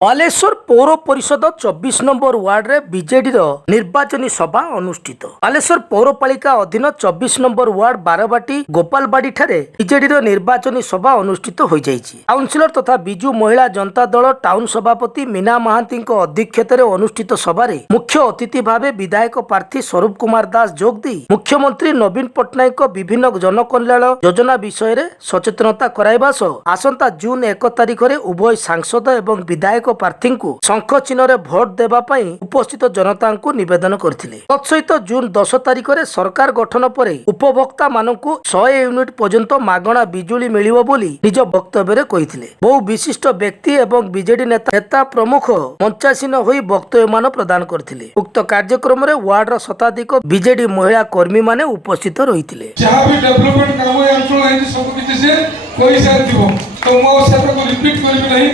बालेश्वर पौर परिषद 24 number ward रे BJD निर्वाचनी सभा अनुष्ठित। बालेश्वर पौरपालिका अधीन 24 नंबर वार्ड बारबाटी गोपालबाड़ी ठारे बीजेडी निर्वाचनी सभा अनुष्ठित हो जाइछि। काउंसिलर तथा बिजू महिला जनता दल टाउन सभापति मीना महांती अध्यक्षतार अनुष्ठित सभा मुख्य अतिथि भाव विधायक प्रार्थी स्वरूप कुमार दास जोग दी मुख्यमंत्री नवीन पट्टनायक विभिन्न जनकल्याण योजना विषय में सचेतनता कराइबा सह आसंता जून 1 तारिख में उभय सांसद एवं विधायक प्रार्थी को शंख चिन्ह भोट देवा उपस्थित जनता को निवेदन करथिले। तत्सहित जून 10 तारिख में सरकार गठन पर उपभोक्ता मानक 100 यूनिट पर्यंत मागणा बिजुली मिलिबो बोली निज वक्तव्य कहिथिले। बहु विशिष्ट व्यक्ति एवं बीजेडी नेता प्रमुख मंचासीन होई वक्तव्यमान प्रदान करथिले। उक्त कार्यक्रम में वार्ड शताधिक बीजेडी महिला कर्मी माने उपस्थित रहिथिले। जहाँ भी डेवलपमेंट काम है अंचल है सब किसी से कोई साथिबो तो मो सेटा को रिपीट करबी नहीं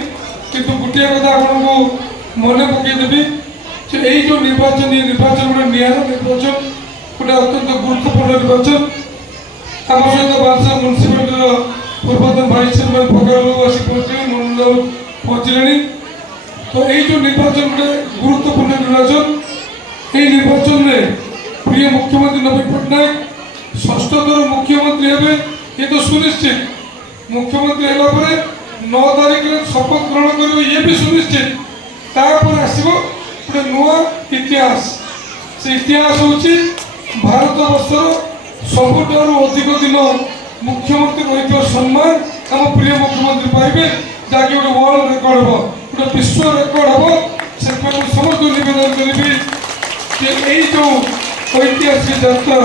किंतु गुटिया कथा आपको मने पकई देबी जे एई जो निर्वाचन गोटे नियारा निर्वाचन गोटे अत्यंत गुरुत्वपूर्ण निर्वाचन आम सहित बालसा म्युनिसिपालिटी पूर्वतन भाइस चेयरमैन फकालू आसी पहुंचे मनोज पहुंचले। तो यही जो निर्वाचन गोटे गुरुत्वपूर्ण निर्वाचन यही निर्वाचन में प्रिय मुख्यमंत्री नवीन पट्टनायक षष्ठतर मुख्यमंत्री हे ये तो सुनिश्चित मुख्यमंत्री है 9 तारिख में शपथ ग्रहण कर ये भी सुनिश्चित तापर आसो गोटे नुआ इतिहास से इतिहास हूँ भारत वर्षर सबुठ अधिक दिन मुख्यमंत्री रही सम्मान आम प्रिय मुख्यमंत्री पाइबे जहाँकि गोटे वर्ल्ड रेकर्ड हम गोटे विश्व रेकर्ड हम से समस्त निवेदन करी जो ऐतिहासिक यात्रा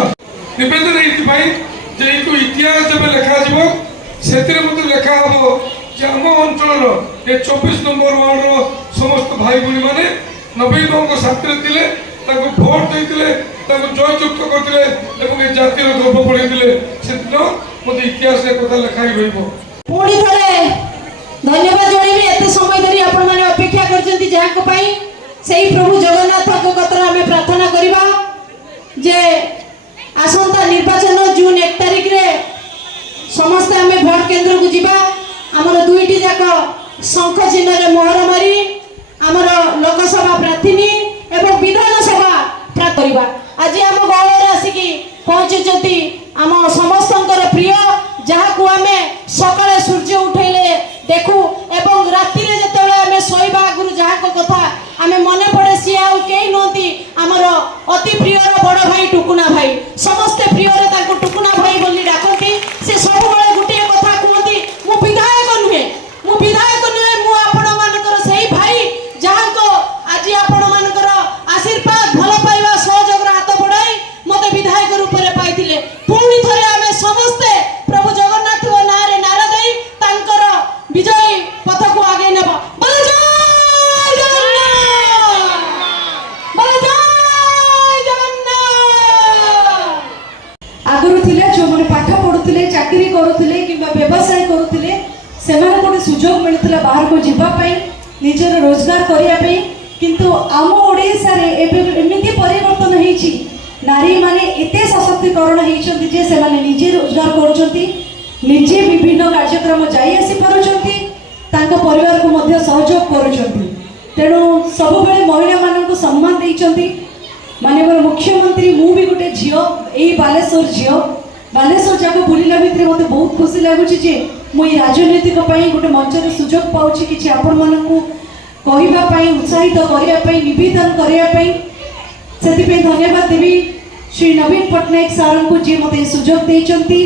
निवेदन ये इतिहास जब लिखा से लिखा हम आम अंचल ये 24 नंबर वार्ड समस्त भाई भाई मैंने नवीन साथी थे भोट देते जययुक्त करते जातिर गर्व बढ़ाते से दिन मत इतिहास कथा लिखाई रही। धन्यवाद जनइबी एते समय धरी आपण माने अपेक्षा करछंती जाहाको पई सेही प्रभु जगन्नाथ को कतरा हमें प्रार्थना करिबा जे आसंता निर्वाचन जून 1 तारिख रे समस्त हमें भोट केंद्र को जीवा हमर दुईटी जाक शंख चिन्ह रे मोहर मारी हमर लोकसभा प्रार्थी एवं विधानसभा प्रार्थी करिबा। आज हम गौर रे आसिकी पहुंचीचंती हम समस्तंकर प्रिय जहाको हमें सकाळे सूर्य उठैले देखू एवं राति रे जतले हमें सोइबा गुरु जहाको कथा हमें मने पड़े सी आउ केही नोंती हमर अति प्रिय बड़ भाई टुकुना भाई समस्त प्रिय रे ताको टुकुना भाई बोली डाकंती से सब बळे गुटे कथा कहंती मु विधायक नुहे मु आपण मानकर सही भाई जहाको आज आपण मानकर आशीर्वाद भल पाइबा सहयोग हाथ बढ़ाई मते विधायक रूप रे पाइथिले। पुणी थरे हमें समस्त प्रभु जगन्नाथ को नारे नारा देई तांकर विजय पथ को आगे नेबा। बोले जय जगन्नाथ, बोले जय जगन्नाथ। आगुरु थिले जो माने पाठ पढुथिले चाकरी करूथिले किबा व्यवसाय करूथिले सेमाने कोटे सुजोग मिलुथिला बाहर को जीवा पई निजर रोजगार करिया पई किंतु आम ओडिसा रे एमिति परिवर्तन हेछि नारी माने एते सशक्तिकरण हेछंती जे सेमाने निजे रोजगार करूछंती निजे विभिन्न कार्यक्रम जाई आसी पारुछंती तांका परिवार को मध्य सहयोग करूछंती तेणु सब बेले महिला मानन को सम्मान देइछंती। माननीय मुख्यमंत्री मु भी गोटे झियो एई बालेश्वर जाको बुलिला भितरे मते बहुत खुशी लागुछि जे मुई राजनीतिक पई गोटे मंच रे सुजोग पाउछि किछि आपण माननकु कहिबा पई उत्साहित करिया पई निवेदन करिया पई सेति पे धन्यवाद देवी श्री नवीन पट्टनायक सारंकु जे मते सुजोग देइचंती।